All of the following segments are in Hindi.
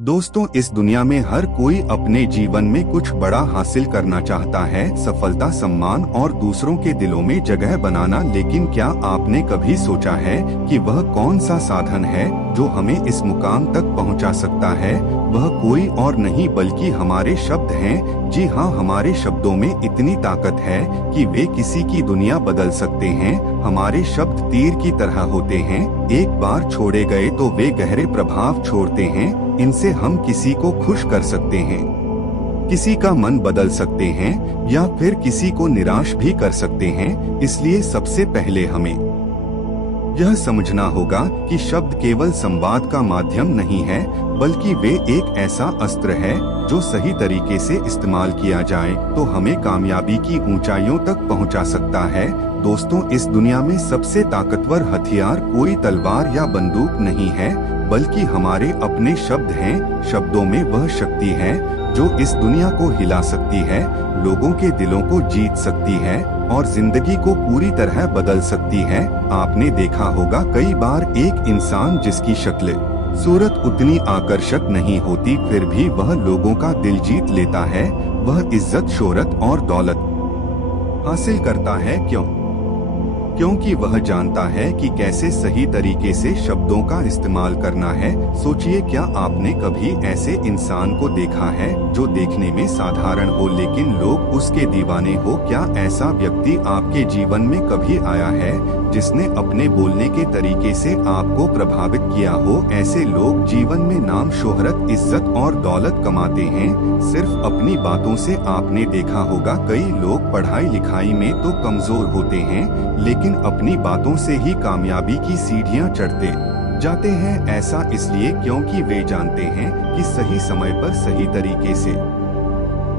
दोस्तों, इस दुनिया में हर कोई अपने जीवन में कुछ बड़ा हासिल करना चाहता है, सफलता, सम्मान और दूसरों के दिलों में जगह बनाना। लेकिन क्या आपने कभी सोचा है कि वह कौन सा साधन है जो हमें इस मुकाम तक पहुंचा सकता है? वह कोई और नहीं बल्कि हमारे शब्द हैं। जी हाँ, हमारे शब्दों में इतनी ताकत है कि वे किसी की दुनिया बदल सकते हैं। हमारे शब्द तीर की तरह होते हैं, एक बार छोड़े गए तो वे गहरे प्रभाव छोड़ते हैं। इनसे हम किसी को खुश कर सकते हैं, किसी का मन बदल सकते हैं या फिर किसी को निराश भी कर सकते हैं। इसलिए सबसे पहले हमें यह समझना होगा कि शब्द केवल संवाद का माध्यम नहीं है, बल्कि वे एक ऐसा अस्त्र है जो सही तरीके से इस्तेमाल किया जाए तो हमें कामयाबी की ऊंचाइयों तक पहुंचा सकता है। दोस्तों, इस दुनिया में सबसे ताकतवर हथियार कोई तलवार या बंदूक नहीं है, बल्कि हमारे अपने शब्द हैं। शब्दों में वह शक्ति है जो इस दुनिया को हिला सकती है, लोगों के दिलों को जीत सकती है और जिंदगी को पूरी तरह बदल सकती है। आपने देखा होगा कई बार एक इंसान जिसकी शक्ल सूरत उतनी आकर्षक नहीं होती, फिर भी वह लोगों का दिल जीत लेता है। वह इज्जत, शोहरत और दौलत हासिल करता है क्योंकि वह जानता है कि कैसे सही तरीके से शब्दों का इस्तेमाल करना है। सोचिए, क्या आपने कभी ऐसे इंसान को देखा है जो देखने में साधारण हो लेकिन लोग उसके दीवाने हो? क्या ऐसा व्यक्ति आपके जीवन में कभी आया है जिसने अपने बोलने के तरीके से आपको प्रभावित किया हो? ऐसे लोग जीवन में नाम, शोहरत, इज्जत और दौलत कमाते हैं सिर्फ अपनी बातों से। आपने देखा होगा कई लोग पढ़ाई लिखाई में तो कमजोर होते हैं, लेकिन अपनी बातों से ही कामयाबी की सीढ़ियां चढ़ते जाते हैं। ऐसा इसलिए क्योंकि वे जानते हैं कि सही समय पर सही तरीके से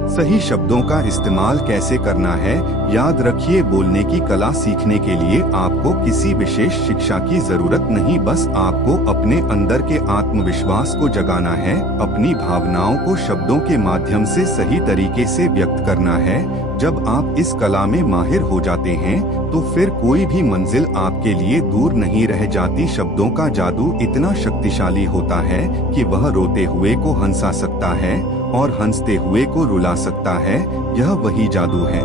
सही शब्दों का इस्तेमाल कैसे करना है। याद रखिए, बोलने की कला सीखने के लिए आपको किसी विशेष शिक्षा की जरूरत नहीं, बस आपको अपने अंदर के आत्मविश्वास को जगाना है, अपनी भावनाओं को शब्दों के माध्यम से सही तरीके से व्यक्त करना है। जब आप इस कला में माहिर हो जाते हैं तो फिर कोई भी मंजिल आपके लिए दूर नहीं रह जाती। शब्दों का जादू इतना शक्तिशाली होता है कि वह रोते हुए को हंसा सकता है और हंसते हुए को रुला सकता है। यह वही जादू है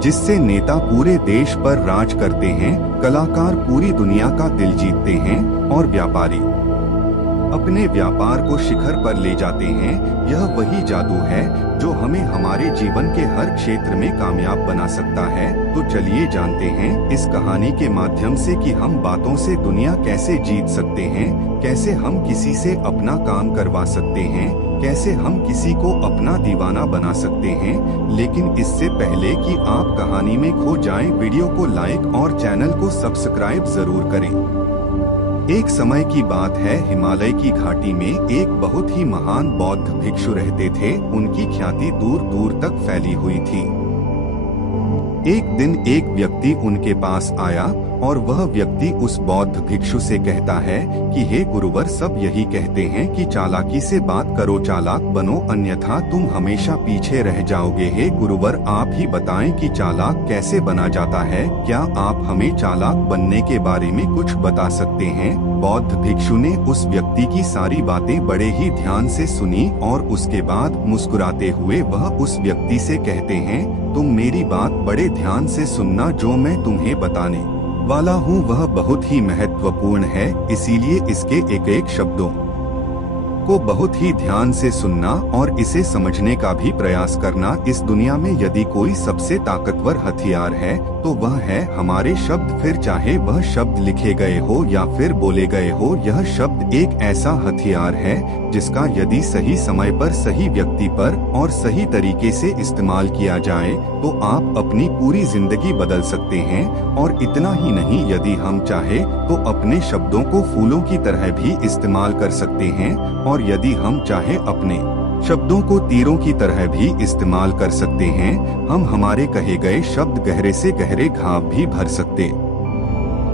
जिससे नेता पूरे देश पर राज करते हैं, कलाकार पूरी दुनिया का दिल जीतते हैं और व्यापारी अपने व्यापार को शिखर पर ले जाते हैं। यह वही जादू है जो हमें हमारे जीवन के हर क्षेत्र में कामयाब बना सकता है। तो चलिए जानते हैं इस कहानी के माध्यम से कि हम बातों से दुनिया कैसे जीत सकते हैं, कैसे हम किसी से अपना काम करवा सकते हैं, कैसे हम किसी को अपना दीवाना बना सकते हैं। लेकिन इससे पहले कि आप कहानी में खो जाएं, वीडियो को लाइक और चैनल को सब्सक्राइब जरूर करें। एक समय की बात है, हिमालय की घाटी में एक बहुत ही महान बौद्ध भिक्षु रहते थे। उनकी ख्याति दूर दूर तक फैली हुई थी। एक दिन एक व्यक्ति उनके पास आया और वह व्यक्ति उस बौद्ध भिक्षु से कहता है कि हे गुरुवर, सब यही कहते हैं कि चालाकी से बात करो, चालाक बनो, अन्यथा तुम हमेशा पीछे रह जाओगे। हे गुरुवर, आप ही बताएं कि चालाक कैसे बना जाता है? क्या आप हमें चालाक बनने के बारे में कुछ बता सकते हैं? बौद्ध भिक्षु ने उस व्यक्ति की सारी बातें बड़े ही ध्यान से सुनी और उसके बाद मुस्कुराते हुए वह उस व्यक्ति से कहते हैं, तुम मेरी बात बड़े ध्यान से सुनना, जो मैं तुम्हें बताने वाला हूँ वह बहुत ही महत्वपूर्ण है, इसीलिए इसके एक एक शब्दों को बहुत ही ध्यान से सुनना और इसे समझने का भी प्रयास करना। इस दुनिया में यदि कोई सबसे ताकतवर हथियार है तो वह है हमारे शब्द। फिर चाहे वह शब्द लिखे गए हो या फिर बोले गए हो, यह शब्द एक ऐसा हथियार है जिसका यदि सही समय पर, सही व्यक्ति पर और सही तरीके से इस्तेमाल किया जाए तो आप अपनी पूरी जिंदगी बदल सकते हैं। और इतना ही नहीं, यदि हम चाहे तो अपने शब्दों को फूलों की तरह भी इस्तेमाल कर सकते हैं और यदि हम चाहे अपने शब्दों को तीरों की तरह भी इस्तेमाल कर सकते हैं। हम हमारे कहे गए शब्द गहरे से गहरे घाव भी भर सकते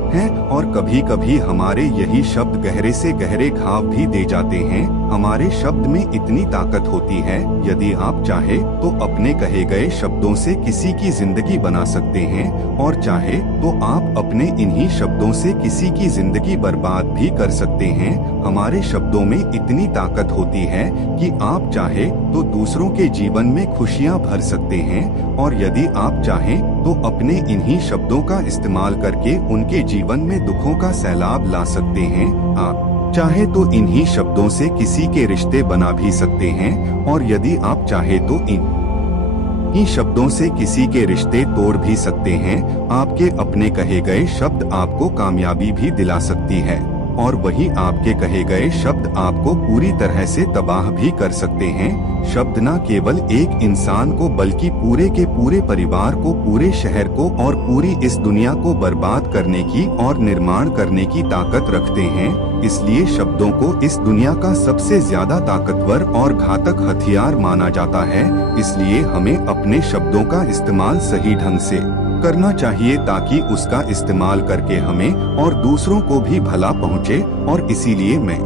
हैं और कभी कभी हमारे यही शब्द गहरे से गहरे घाव भी दे जाते हैं। हमारे शब्द में इतनी ताकत होती है, यदि आप चाहे तो अपने कहे गए शब्दों से किसी की जिंदगी बना सकते हैं और चाहे तो आप अपने इन्हीं शब्दों से किसी की जिंदगी बर्बाद भी कर सकते हैं। हमारे शब्दों में इतनी ताकत होती है कि आप चाहे तो दूसरों के जीवन में खुशियां भर सकते हैं, और यदि आप चाहें तो अपने इन्हीं शब्दों का इस्तेमाल करके उनके जीवन में दुखों का सैलाब ला सकते हैं। आप चाहे तो इन्हीं शब्दों से किसी के रिश्ते बना भी सकते हैं, और यदि आप चाहे तो इन्हीं शब्दों से किसी के रिश्ते तोड़ भी सकते हैं। आपके अपने कहे गए शब्द आपको कामयाबी भी दिला सकती है, और वही आपके कहे गए शब्द आपको पूरी तरह से तबाह भी कर सकते हैं। शब्द न केवल एक इंसान को बल्कि पूरे के पूरे परिवार को, पूरे शहर को और पूरी इस दुनिया को बर्बाद करने की और निर्माण करने की ताकत रखते हैं। इसलिए शब्दों को इस दुनिया का सबसे ज्यादा ताकतवर और घातक हथियार माना जाता है। इसलिए हमें अपने शब्दों का इस्तेमाल सही ढंग से करना चाहिए, ताकि उसका इस्तेमाल करके हमें और दूसरों को भी भला पहुंचे। और इसीलिए मैं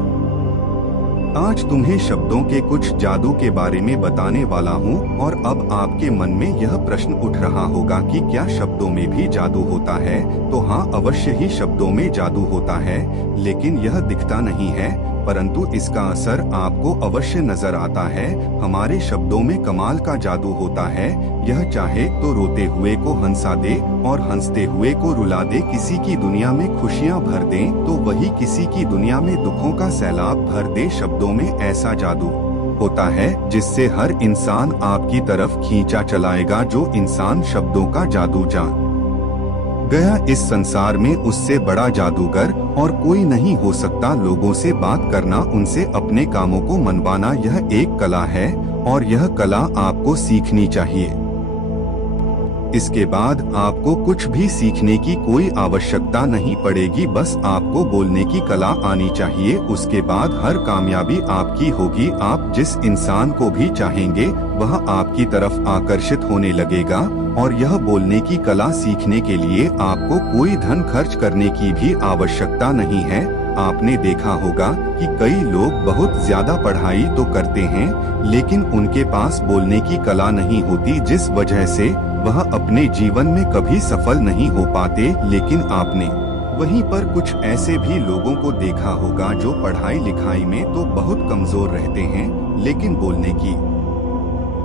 आज तुम्हें शब्दों के कुछ जादू के बारे में बताने वाला हूं। और अब आपके मन में यह प्रश्न उठ रहा होगा कि क्या शब्दों में भी जादू होता है? तो हाँ, अवश्य ही शब्दों में जादू होता है, लेकिन यह दिखता नहीं है, परंतु इसका असर आपको अवश्य नजर आता है। हमारे शब्दों में कमाल का जादू होता है। यह चाहे तो रोते हुए को हंसा दे और हंसते हुए को रुला दे। किसी की दुनिया में खुशियां भर दे तो वही किसी की दुनिया में दुखों का सैलाब भर दे। शब्दों में ऐसा जादू होता है जिससे हर इंसान आपकी तरफ खींचा चलाएगा। जो इंसान शब्दों का जादू जान गया, इस संसार में उससे बड़ा जादूगर और कोई नहीं हो सकता। लोगों से बात करना, उनसे अपने कामों को मनवाना, यह एक कला है, और यह कला आपको सीखनी चाहिए। इसके बाद आपको कुछ भी सीखने की कोई आवश्यकता नहीं पड़ेगी, बस आपको बोलने की कला आनी चाहिए। उसके बाद हर कामयाबी आपकी होगी। आप जिस इंसान को भी चाहेंगे वह आपकी तरफ आकर्षित होने लगेगा। और यह बोलने की कला सीखने के लिए आपको कोई धन खर्च करने की भी आवश्यकता नहीं है। आपने देखा होगा कि कई लोग बहुत ज्यादा पढ़ाई तो करते हैं, लेकिन उनके पास बोलने की कला नहीं होती, जिस वजह से वह अपने जीवन में कभी सफल नहीं हो पाते। लेकिन आपने वहीं पर कुछ ऐसे भी लोगों को देखा होगा जो पढ़ाई लिखाई में तो बहुत कमजोर रहते हैं, लेकिन बोलने की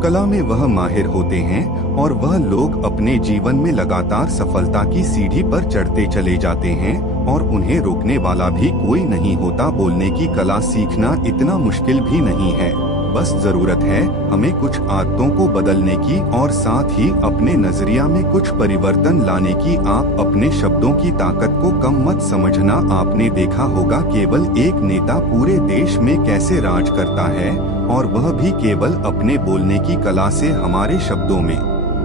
कला में वह माहिर होते हैं, और वह लोग अपने जीवन में लगातार सफलता की सीढ़ी पर चढ़ते चले जाते हैं, और उन्हें रोकने वाला भी कोई नहीं होता। बोलने की कला सीखना इतना मुश्किल भी नहीं है, बस जरूरत है हमें कुछ आदतों को बदलने की और साथ ही अपने नजरिया में कुछ परिवर्तन लाने की। आप अपने शब्दों की ताकत को कम मत समझना। आपने देखा होगा केवल एक नेता पूरे देश में कैसे राज करता है, और वह भी केवल अपने बोलने की कला से। हमारे शब्दों में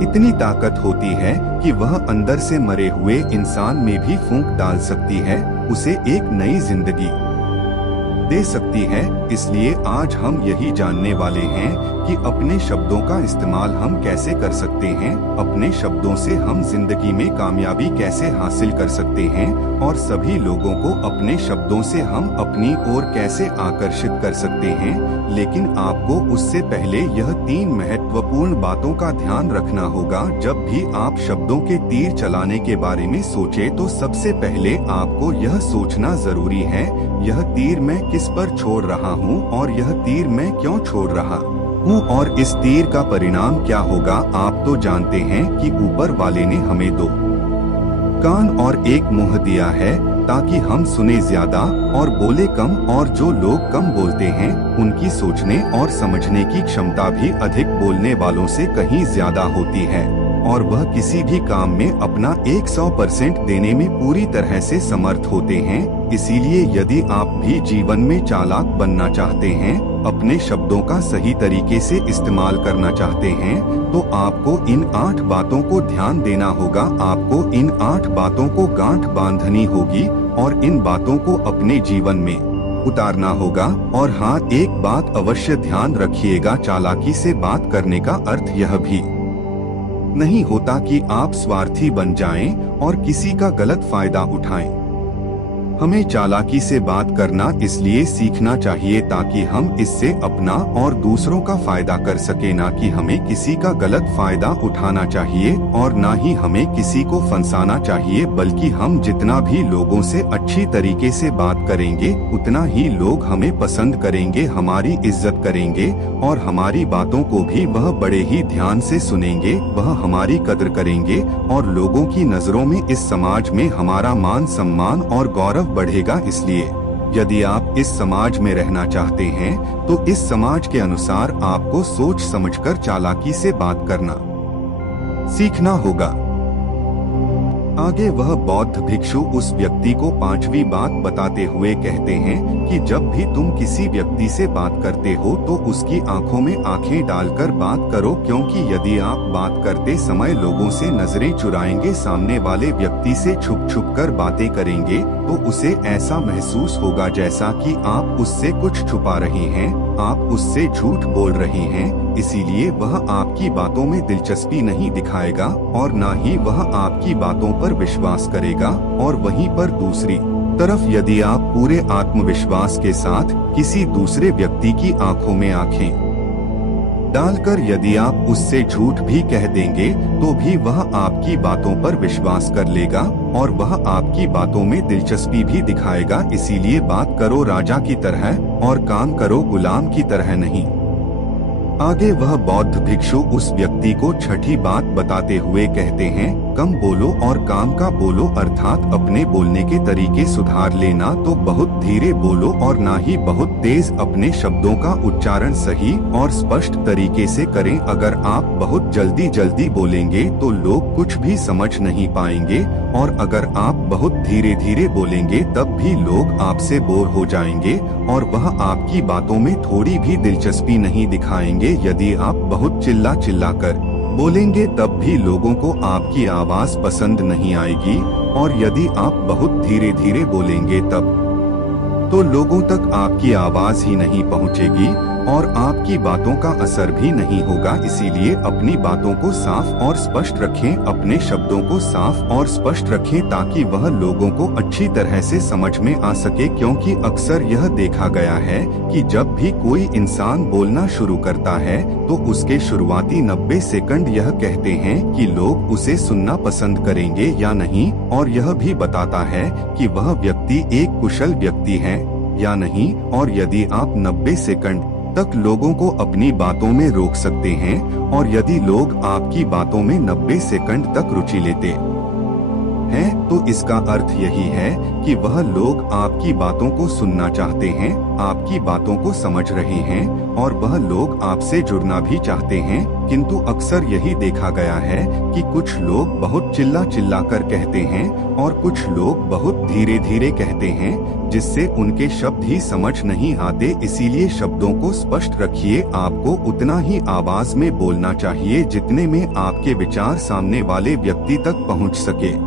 इतनी ताकत होती है कि वह अंदर से मरे हुए इंसान में भी फूंक डाल सकती है, उसे एक नई जिंदगी दे सकती है। इसलिए आज हम यही जानने वाले हैं कि अपने शब्दों का इस्तेमाल हम कैसे कर सकते हैं, अपने शब्दों से हम जिंदगी में कामयाबी कैसे हासिल कर सकते हैं, और सभी लोगों को अपने शब्दों से हम अपनी ओर कैसे आकर्षित कर सकते हैं। लेकिन आपको उससे पहले यह 3 महत्वपूर्ण बातों का ध्यान रखना होगा। जब भी आप शब्दों के तीर चलाने के बारे में सोचे तो सबसे पहले आपको यह सोचना जरूरी है, यह तीर मैं किस पर छोड़ रहा हूँ और यह तीर मैं क्यों छोड़ रहा हूँ, और इस तीर का परिणाम क्या होगा। आप तो जानते हैं कि ऊपर वाले ने हमें 2 कान और 1 मुंह दिया है, ताकि हम सुने ज्यादा और बोले कम। और जो लोग कम बोलते हैं उनकी सोचने और समझने की क्षमता भी अधिक बोलने वालों से कहीं ज्यादा होती है, और वह किसी भी काम में अपना 100% देने में पूरी तरह से समर्थ होते हैं। इसीलिए यदि आप भी जीवन में चालाक बनना चाहते हैं, अपने शब्दों का सही तरीके से इस्तेमाल करना चाहते हैं, तो आपको इन 8 बातों को ध्यान देना होगा। आपको इन 8 बातों को गांठ बांधनी होगी और इन बातों को अपने जीवन में उतारना होगा। और हाँ, एक बात अवश्य ध्यान रखिएगा, चालाकी से बात करने का अर्थ यह भी नहीं होता कि आप स्वार्थी बन जाएं और किसी का गलत फायदा उठाएं। हमें चालाकी से बात करना इसलिए सीखना चाहिए ताकि हम इससे अपना और दूसरों का फायदा कर सके, ना कि हमें किसी का गलत फायदा उठाना चाहिए और ना ही हमें किसी को फंसाना चाहिए, बल्कि हम जितना भी लोगों से अच्छी तरीके से बात करेंगे उतना ही लोग हमें पसंद करेंगे, हमारी इज्जत करेंगे और हमारी बातों को भी वह बड़े ही ध्यान से सुनेंगे, वह हमारी कदर करेंगे और लोगों की नजरों में इस समाज में हमारा मान सम्मान और गौरव बढ़ेगा। इसलिए यदि आप इस समाज में रहना चाहते हैं तो इस समाज के अनुसार आपको सोच समझकर चालाकी से बात करना सीखना होगा। आगे वह बौद्ध भिक्षु उस व्यक्ति को पांचवी बात बताते हुए कहते हैं कि जब भी तुम किसी व्यक्ति से बात करते हो तो उसकी आंखों में आंखें डालकर बात करो, क्योंकि यदि आप बात करते समय लोगों से नजरें चुराएंगे, सामने वाले व्यक्ति से छुप छुप कर बातें करेंगे तो उसे ऐसा महसूस होगा जैसा कि आप उससे कुछ छुपा रहे हैं, आप उससे झूठ बोल रहे हैं। इसीलिए वह आपकी बातों में दिलचस्पी नहीं दिखाएगा और न ही वह आपकी बातों पर विश्वास करेगा। और वहीं पर दूसरी तरफ यदि आप पूरे आत्मविश्वास के साथ किसी दूसरे व्यक्ति की आंखों में आंखें डालकर यदि आप उससे झूठ भी कह देंगे तो भी वह आपकी बातों पर विश्वास कर लेगा और वह आपकी बातों में दिलचस्पी भी दिखाएगा। इसीलिए बात करो राजा की तरह और काम करो गुलाम की तरह नहीं। आगे वह बौद्ध भिक्षु उस व्यक्ति को छठी बात बताते हुए कहते हैं, कम बोलो और काम का बोलो, अर्थात अपने बोलने के तरीके सुधार लेना, तो बहुत धीरे बोलो और ना ही बहुत तेज। अपने शब्दों का उच्चारण सही और स्पष्ट तरीके से करें। अगर आप बहुत जल्दी जल्दी बोलेंगे तो लोग कुछ भी समझ नहीं पाएंगे और अगर आप बहुत धीरे धीरे बोलेंगे तब भी लोग आपसे बोर हो जाएंगे और वह आपकी बातों में थोड़ी भी दिलचस्पी नहीं दिखाएंगे। यदि आप बहुत चिल्ला चिल्ला कर बोलेंगे तब भी लोगों को आपकी आवाज पसंद नहीं आएगी और यदि आप बहुत धीरे धीरे बोलेंगे तब तो लोगों तक आपकी आवाज ही नहीं पहुंचेगी और आपकी बातों का असर भी नहीं होगा। इसीलिए अपनी बातों को साफ और स्पष्ट रखें, अपने शब्दों को साफ और स्पष्ट रखें ताकि वह लोगों को अच्छी तरह से समझ में आ सके, क्योंकि अक्सर यह देखा गया है कि जब भी कोई इंसान बोलना शुरू करता है तो उसके शुरुआती 90 सेकंड यह कहते हैं कि लोग उसे सुनना पसंद करेंगे या नहीं, और यह भी बताता है कि वह व्यक्ति एक कुशल व्यक्ति है या नहीं। और यदि आप 90 सेकंड तक लोगों को अपनी बातों में रोक सकते हैं और यदि लोग आपकी बातों में 90 सेकंड तक रुचि लेते हैं तो इसका अर्थ यही है कि वह लोग आपकी बातों को सुनना चाहते हैं, आपकी बातों को समझ रहे हैं और वह लोग आपसे जुड़ना भी चाहते हैं। किंतु अक्सर यही देखा गया है कि कुछ लोग बहुत चिल्ला चिल्ला कर कहते हैं और कुछ लोग बहुत धीरे धीरे कहते हैं जिससे उनके शब्द ही समझ नहीं आते। इसीलिए शब्दों को स्पष्ट रखिए, आपको उतना ही आवाज में बोलना चाहिए जितने में आपके विचार सामने वाले व्यक्ति तक पहुंच सके।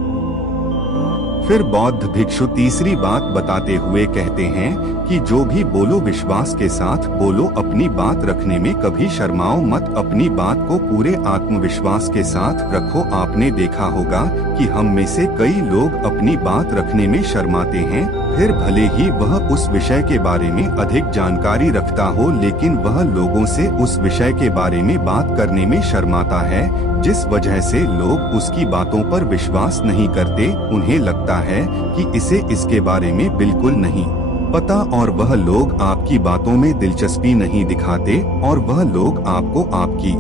फिर बौद्ध भिक्षु तीसरी बात बताते हुए कहते हैं कि जो भी बोलो विश्वास के साथ बोलो, अपनी बात रखने में कभी शर्माओ मत, अपनी बात को पूरे आत्मविश्वास के साथ रखो। आपने देखा होगा कि हम में से कई लोग अपनी बात रखने में शर्माते हैं, फिर भले ही वह उस विषय के बारे में अधिक जानकारी रखता हो, लेकिन वह लोगों से उस विषय के बारे में बात करने में शर्माता है, जिस वजह से लोग उसकी बातों पर विश्वास नहीं करते। उन्हें लगता है कि इसे इसके बारे में बिल्कुल नहीं पता और वह लोग आपकी बातों में दिलचस्पी नहीं दिखाते और वह लोग आपको आपकी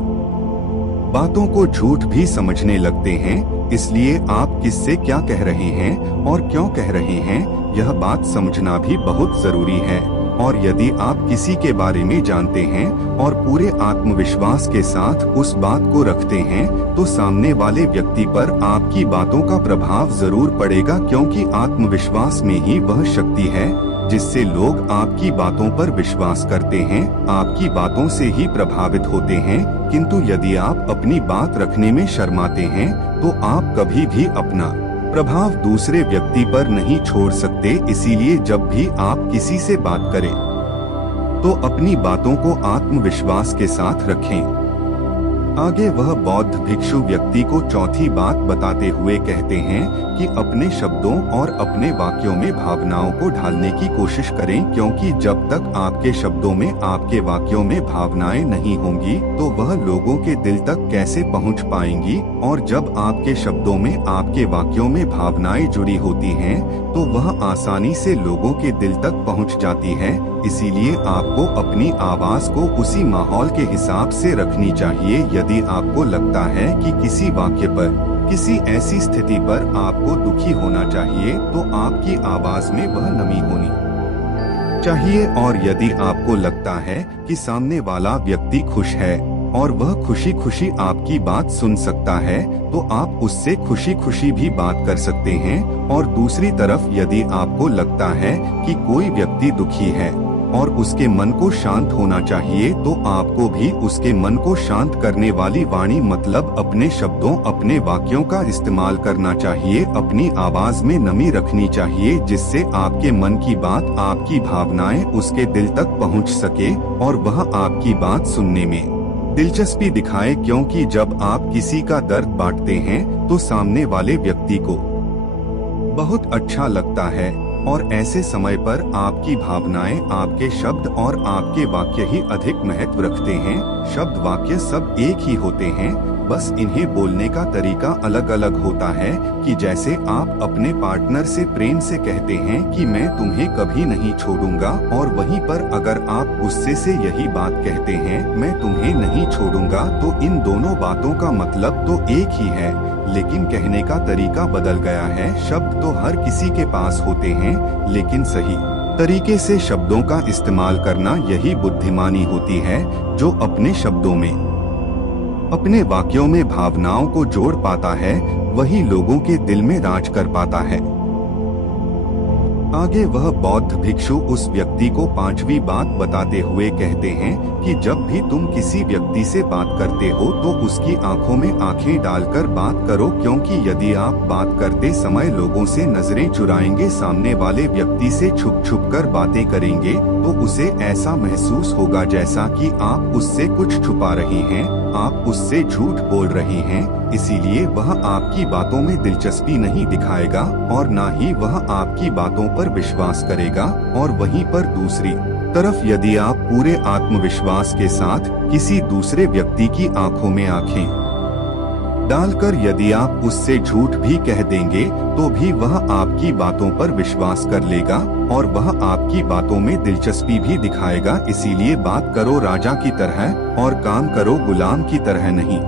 बातों को झूठ भी समझने लगते हैं। इसलिए आप किससे क्या कह रहे हैं और क्यों कह रहे हैं, यह बात समझना भी बहुत जरूरी है। और यदि आप किसी के बारे में जानते हैं और पूरे आत्मविश्वास के साथ उस बात को रखते हैं तो सामने वाले व्यक्ति पर आपकी बातों का प्रभाव जरूर पड़ेगा, क्योंकि आत्मविश्वास में ही वह शक्ति है जिससे लोग आपकी बातों पर विश्वास करते हैं, आपकी बातों से ही प्रभावित होते हैं। किंतु यदि आप अपनी बात रखने में शर्माते हैं तो आप कभी भी अपना प्रभाव दूसरे व्यक्ति पर नहीं छोड़ सकते। इसीलिए जब भी आप किसी से बात करें तो अपनी बातों को आत्मविश्वास के साथ रखें आगे वह बौद्ध भिक्षु व्यक्ति को चौथी बात बताते हुए कहते हैं कि अपने शब्दों और अपने वाक्यों में भावनाओं को ढालने की कोशिश करें, क्योंकि जब तक आपके शब्दों में, आपके वाक्यों में भावनाएं नहीं होंगी तो वह लोगों के दिल तक कैसे पहुंच पाएंगी। और जब आपके शब्दों में, आपके वाक्यों में भावनाएं जुड़ी होती हैं तो वह आसानी से लोगों के दिल तक पहुंच जाती है। इसीलिए आपको अपनी आवाज को उसी माहौल के हिसाब से रखनी चाहिए। यदि आपको लगता है कि किसी वाक्य पर, किसी ऐसी स्थिति पर आपको दुखी होना चाहिए तो आपकी आवाज में वह नमी होनी चाहिए। और यदि आपको लगता है कि सामने वाला व्यक्ति खुश है और वह खुशी खुशी आपकी बात सुन सकता है तो आप उससे खुशी खुशी भी बात कर सकते हैं। और दूसरी तरफ यदि आपको लगता है कि कोई व्यक्ति दुखी है और उसके मन को शांत होना चाहिए तो आपको भी उसके मन को शांत करने वाली वाणी, मतलब अपने शब्दों, अपने वाक्यों का इस्तेमाल करना चाहिए। अपनी आवाज में नमी रखनी चाहिए जिससे आपके मन की बात, आपकी भावनाएं उसके दिल तक पहुंच सके और वह आपकी बात सुनने में दिलचस्पी दिखाए। क्योंकि जब आप किसी का दर्द बांटते हैं तो सामने वाले व्यक्ति को बहुत अच्छा लगता है और ऐसे समय पर आपकी भावनाएं, आपके शब्द और आपके वाक्य ही अधिक महत्व रखते हैं। शब्द, वाक्य सब एक ही होते हैं, बस इन्हें बोलने का तरीका अलग अलग होता है। कि जैसे आप अपने पार्टनर से प्रेम से कहते हैं कि मैं तुम्हें कभी नहीं छोड़ूंगा, और वहीं पर अगर आप गुस्से से यही बात कहते हैं मैं तुम्हें नहीं छोड़ूंगा, तो इन दोनों बातों का मतलब तो एक ही है, लेकिन कहने का तरीका बदल गया है। शब्द तो हर किसी के पास होते हैं, लेकिन सही तरीके से शब्दों का इस्तेमाल करना यही बुद्धिमानी होती है। जो अपने शब्दों में, अपने वाक्यों में भावनाओं को जोड़ पाता है वही लोगों के दिल में राज कर पाता है। आगे वह बौद्ध भिक्षु उस व्यक्ति को पांचवी बात बताते हुए कहते हैं कि जब भी तुम किसी व्यक्ति से बात करते हो तो उसकी आंखों में आंखें डालकर बात करो, क्योंकि यदि आप बात करते समय लोगों से नजरें चुराएंगे, सामने वाले व्यक्ति से छुप छुप कर बातें करेंगे तो उसे ऐसा महसूस होगा जैसा कि आप उससे कुछ छुपा रहे हैं, आप उससे झूठ बोल रहे हैं। इसीलिए वह आपकी बातों में दिलचस्पी नहीं दिखाएगा और न ही वह आपकी बातों पर विश्वास करेगा। और वहीं पर दूसरी तरफ यदि आप पूरे आत्मविश्वास के साथ किसी दूसरे व्यक्ति की आंखों में आंखें डालकर यदि आप उससे झूठ भी कह देंगे तो भी वह आपकी बातों पर विश्वास कर लेगा और वह आपकी बातों में दिलचस्पी भी दिखाएगा। इसीलिए बात करो राजा की तरह और काम करो गुलाम की तरह नहीं।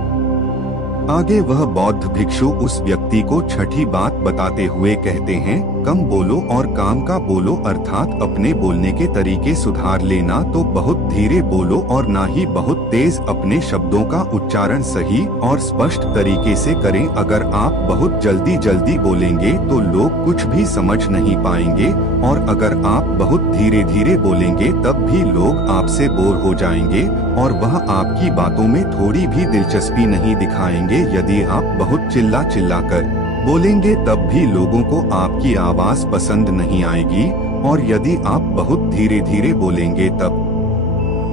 आगे वह बौद्ध भिक्षु उस व्यक्ति को छठी बात बताते हुए कहते हैं, कम बोलो और काम का बोलो, अर्थात अपने बोलने के तरीके सुधार लेना, तो बहुत धीरे बोलो और ना ही बहुत तेज। अपने शब्दों का उच्चारण सही और स्पष्ट तरीके से करें। अगर आप बहुत जल्दी जल्दी बोलेंगे तो लोग कुछ भी समझ नहीं पाएंगे और अगर आप बहुत धीरे धीरे बोलेंगे तब भी लोग आपसे बोर हो जाएंगे और वह आपकी बातों में थोड़ी भी दिलचस्पी नहीं दिखाएंगे। यदि आप बहुत चिल्ला चिल्ला कर बोलेंगे तब भी लोगों को आपकी आवाज पसंद नहीं आएगी और यदि आप बहुत धीरे धीरे बोलेंगे तब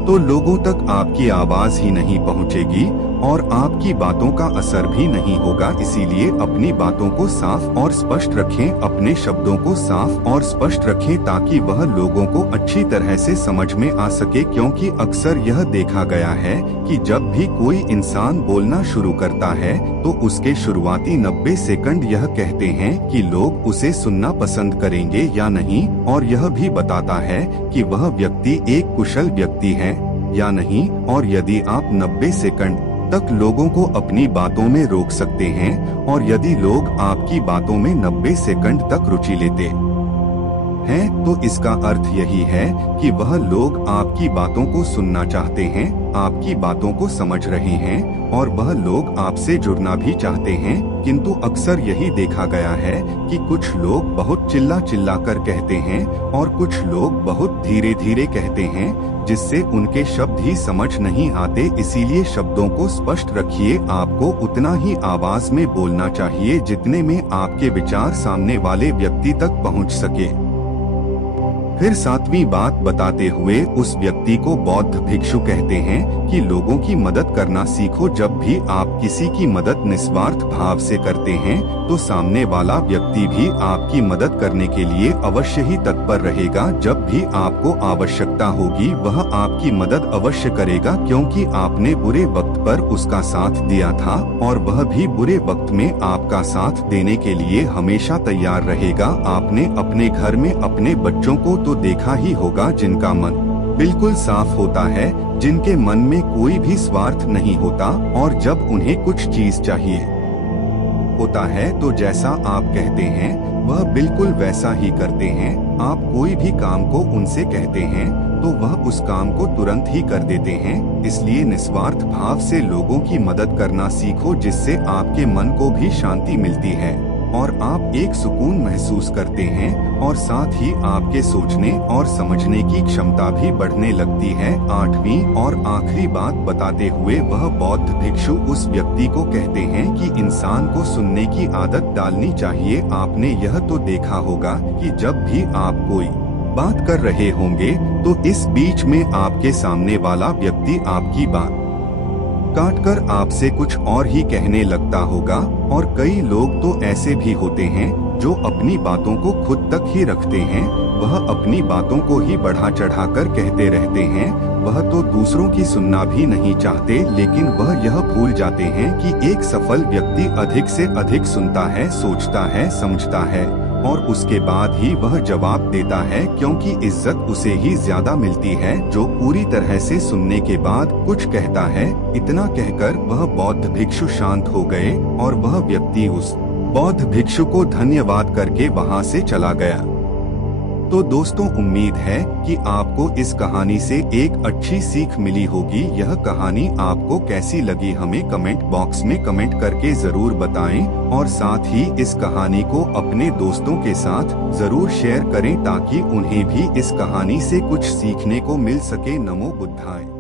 तो लोगों तक आपकी आवाज ही नहीं पहुंचेगी और आपकी बातों का असर भी नहीं होगा। इसीलिए अपनी बातों को साफ और स्पष्ट रखें, अपने शब्दों को साफ और स्पष्ट रखें ताकि वह लोगों को अच्छी तरह से समझ में आ सके। क्योंकि अक्सर यह देखा गया है कि जब भी कोई इंसान बोलना शुरू करता है तो उसके शुरुआती 90 सेकंड यह कहते हैं कि लोग उसे सुनना पसंद करेंगे या नहीं, और यह भी बताता है कि वह व्यक्ति एक कुशल व्यक्ति है या नहीं। और यदि आप 90 सेकंड तक लोगों को अपनी बातों में रोक सकते हैं और यदि लोग आपकी बातों में 90 सेकंड तक रुचि लेते हैं तो इसका अर्थ यही है कि वह लोग आपकी बातों को सुनना चाहते हैं, आपकी बातों को समझ रहे हैं और वह लोग आपसे जुड़ना भी चाहते हैं। किंतु अक्सर यही देखा गया है कि कुछ लोग बहुत चिल्ला चिल्ला कर कहते हैं और कुछ लोग बहुत धीरे धीरे कहते हैं जिससे उनके शब्द ही समझ नहीं आते। इसीलिए शब्दों को स्पष्ट रखिए। आपको उतना ही आवाज में बोलना चाहिए जितने में आपके विचार सामने वाले व्यक्ति तक पहुंच सके। फिर 7वीं बात बताते हुए उस व्यक्ति को बौद्ध भिक्षु कहते हैं कि लोगों की मदद करना सीखो। जब भी आप किसी की मदद निस्वार्थ भाव से करते हैं तो सामने वाला व्यक्ति भी आपकी मदद करने के लिए अवश्य ही तत्पर रहेगा। जब भी आपको आवश्यकता होगी वह आपकी मदद अवश्य करेगा, क्योंकि आपने बुरे वक्त पर उसका साथ दिया था और वह भी बुरे वक्त में आपका साथ देने के लिए हमेशा तैयार रहेगा। आपने अपने घर में अपने बच्चों को तो देखा ही होगा जिनका मन बिल्कुल साफ होता है, जिनके मन में कोई भी स्वार्थ नहीं होता, और जब उन्हें कुछ चीज चाहिए होता है तो जैसा आप कहते हैं वह बिल्कुल वैसा ही करते हैं। आप कोई भी काम को उनसे कहते हैं तो वह उस काम को तुरंत ही कर देते हैं। इसलिए निस्वार्थ भाव से लोगों की मदद करना सीखो, जिससे आपके मन को भी शांति मिलती है और आप एक सुकून महसूस करते हैं, और साथ ही आपके सोचने और समझने की क्षमता भी बढ़ने लगती है। 8वीं और आखिरी बात बताते हुए वह बौद्ध भिक्षु उस व्यक्ति को कहते हैं कि इंसान को सुनने की आदत डालनी चाहिए। आपने यह तो देखा होगा कि जब भी आप कोई बात कर रहे होंगे तो इस बीच में आपके सामने वाला व्यक्ति आपकी बात काटकर आपसे कुछ और ही कहने लगता होगा। और कई लोग तो ऐसे भी होते हैं जो अपनी बातों को खुद तक ही रखते हैं। वह अपनी बातों को ही बढ़ा चढ़ाकर कहते रहते हैं। वह तो दूसरों की सुनना भी नहीं चाहते, लेकिन वह यह भूल जाते हैं कि एक सफल व्यक्ति अधिक से अधिक सुनता है, सोचता है, समझता है और उसके बाद ही वह जवाब देता है, क्योंकि इज्जत उसे ही ज्यादा मिलती है जो पूरी तरह से सुनने के बाद कुछ कहता है। इतना कहकर वह बौद्ध भिक्षु शांत हो गए और वह व्यक्ति उस बौद्ध भिक्षु को धन्यवाद करके वहां से चला गया। तो दोस्तों, उम्मीद है कि आपको इस कहानी से एक अच्छी सीख मिली होगी। यह कहानी आपको कैसी लगी हमें कमेंट बॉक्स में कमेंट करके जरूर बताएं, और साथ ही इस कहानी को अपने दोस्तों के साथ जरूर शेयर करें ताकि उन्हें भी इस कहानी से कुछ सीखने को मिल सके। नमो बुद्धाय।